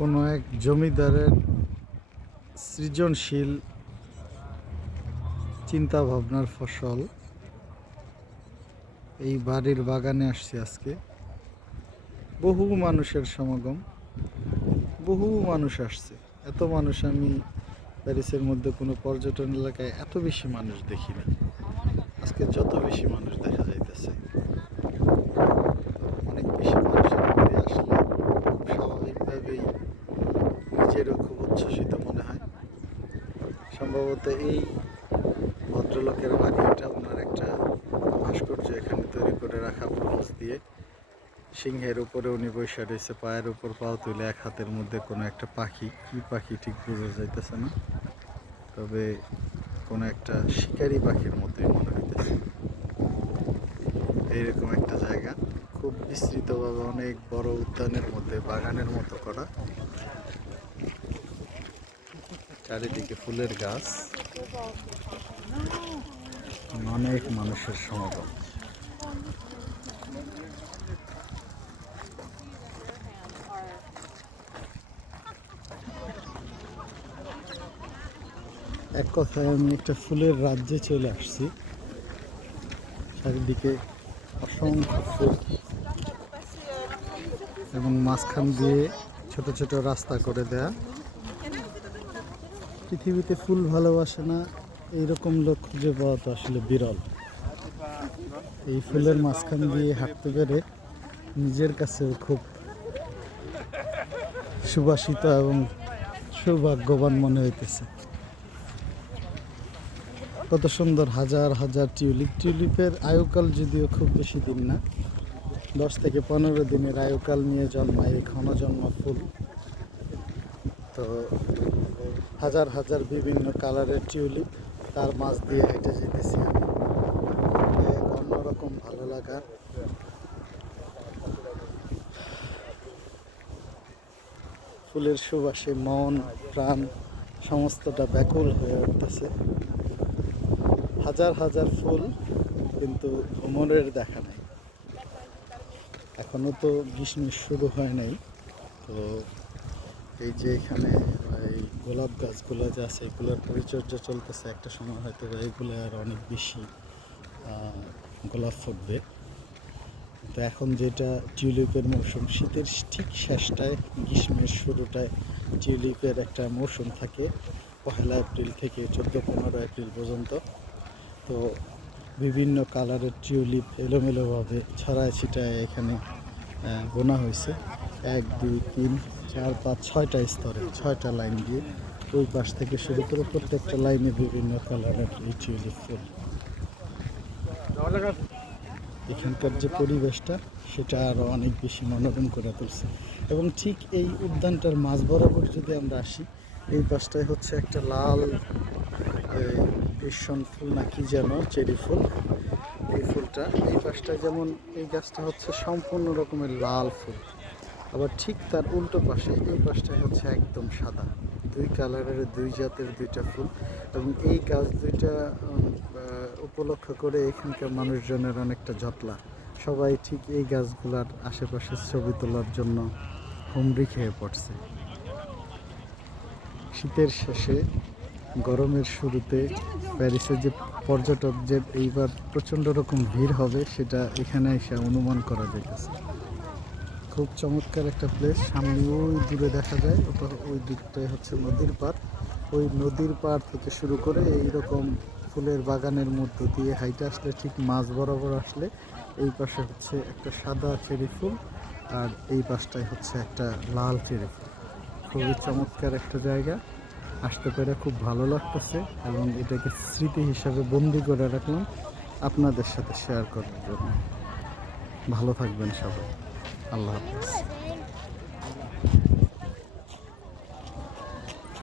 কোনো এক জমিদারের সৃজনশীল চিন্তা ভাবনার ফসল এই বাড়ির বাগানে আসছে আজকে। বহু মানুষের সমাগম, বহু মানুষ আসছে। এত মানুষ আমি প্যারিসের মধ্যে কোনো পর্যটন এলাকায় এত বেশি মানুষ দেখি না। আজকে যত বেশি মানুষ দেখা যাইতেছে, অনেক বেশি মানুষের ভিড়ে আসলে স্বাভাবিকভাবেই নিজেরও খুব উচ্ছ্বসিত মনে হয়। সম্ভবত এই ভদ্রলোকের বাড়ি, এটা ওনার একটা ভাস্কর্য এখানে তৈরি করে রাখা ব্রোঞ্জ দিয়ে। সিংহের উপরে উনি বৈশা রয়েছে, পায়ের উপর পাও তুলে, এক হাতের মধ্যে কোনো একটা পাখি, কি পাখি ঠিক বোঝা যাইতেছে না, তবে কোনো একটা শিকারি পাখির মতোই মনে হইতেছে। এইরকম একটা জায়গা, খুব বিস্তৃতভাবে অনেক বড় উদ্যানের মধ্যে বাগানের মতো করা, চারিদিকে ফুলের গাছ, অনেক মানুষের সমাগম। এক কথায় আমি একটা ফুলের রাজ্যে চলে আসছি। চারিদিকে অসংখ্য ফুল এবং মাঝখান দিয়ে ছোট ছোট রাস্তা করে দেয়া। পৃথিবীতে ফুল ভালোবাসে না এইরকম লোক খুঁজে পাওয়া তো আসলে বিরল। এই ফুলের মাঝখান দিয়ে হাঁটতে পেরে নিজের কাছে খুব সুবাসিত এবং সৌভাগ্যবান মনে হইতেছে। কত সুন্দর, হাজার হাজার টিউলিপ। টিউলিপের আয়ুকাল যদিও খুব বেশি দিন না, 10 থেকে 15 দিনের আয়ুকাল নিয়ে জন্মায় এই ক্ষণজন্মা ফুল। তো হাজার হাজার বিভিন্ন কালারের টিউলিপ, তার মাঝ দিয়ে হেঁটে যেতেছি আমি। এক অন্যরকম ভালো লাগা। ফুলের সুবাসে মন প্রাণ সমস্তটা ব্যাকুল হয়ে উঠতেছে। হাজার হাজার ফুল, কিন্তু ভ্রমণের দেখা নাই। এখনো তো গ্রীষ্ম শুরু হয় নাই। তো এই যে এখানে এই গোলাপ গাছগুলো যে আছে, এগুলোর পরিচর্যা চলতেছে। একটা সময় হয়তো এগুলো আর অনেক বেশি গোলাপ ফুটবে। তো এখন যেটা টিউলিপের মৌসুম, শীতের ঠিক শেষটায়, গ্রীষ্মের শুরুটায় টিউলিপের একটা মৌসুম থাকে, 1 এপ্রিল থেকে 14-15 এপ্রিল পর্যন্ত। তো বিভিন্ন কালারের টিউলিপ এলোমেলোভাবে ছড়ায় ছিটায় এখানে বোনা হয়েছে। 1, 2, 3, 4, 5, 6টা স্তরে, 6টা লাইন দিয়ে ওই পাশ থেকে শুরু করে প্রত্যেকটা লাইনে বিভিন্ন কালারের এই টিউলিপ ফুল। এখানকার যে পরিবেশটা, সেটা আরও অনেক বেশি মনোরম করে তুলছে। এবং ঠিক এই উদ্যানটার মাঝ বরাবর যদি আমরা আসি, এই পাশটায় হচ্ছে একটা লাল ভীষণ ফুল না কি যেন, চেরি ফুল। এই ফুলটা এই পাশটায়, যেমন এই গাছটা হচ্ছে সম্পূর্ণ রকমের লাল ফুল, আবার ঠিক তার উল্টো পাশে এই পাশটায় হচ্ছে একদম সাদা। 2 কালারের 2 জাতের 2টা ফুল। এবং এই গাছ 2টা উপলক্ষ করে এখানকার মানুষজনের অনেকটা জটলা। সবাই ঠিক এই গাছগুলার আশেপাশে ছবি তোলার জন্য হুমড়ি খেয়ে পড়ছে। শীতের শেষে, গরমের শুরুতে প্যারিসে যে পর্যটকদের এইবার প্রচণ্ড রকম ভিড় হবে, সেটা এখানে এসে অনুমান করা যাইতেছে। খুব চমৎকার একটা প্লেস। সামনে ওই দূরে দেখা যায়, ওটা ওই দিকটায় হচ্ছে নদীর পাড়। ওই নদীর পাড় থেকে শুরু করে এই রকম ফুলের বাগানের মধ্য দিয়ে হাইটে আসলে, ঠিক মাঝ বরাবর আসলে এই পাশে হচ্ছে একটা সাদা চেরি ফুল, আর এই পাশটায় হচ্ছে একটা লাল চেরি ফুল। খুবই চমৎকার একটা জায়গা, আসতে পেরে খুব ভালো লাগতেছে এবং এটাকে স্মৃতি হিসাবে বন্দি করে রাখলাম আপনাদের সাথে শেয়ার করার জন্য। ভালো থাকবেন সবাই। আল্লাহ হাফেজ।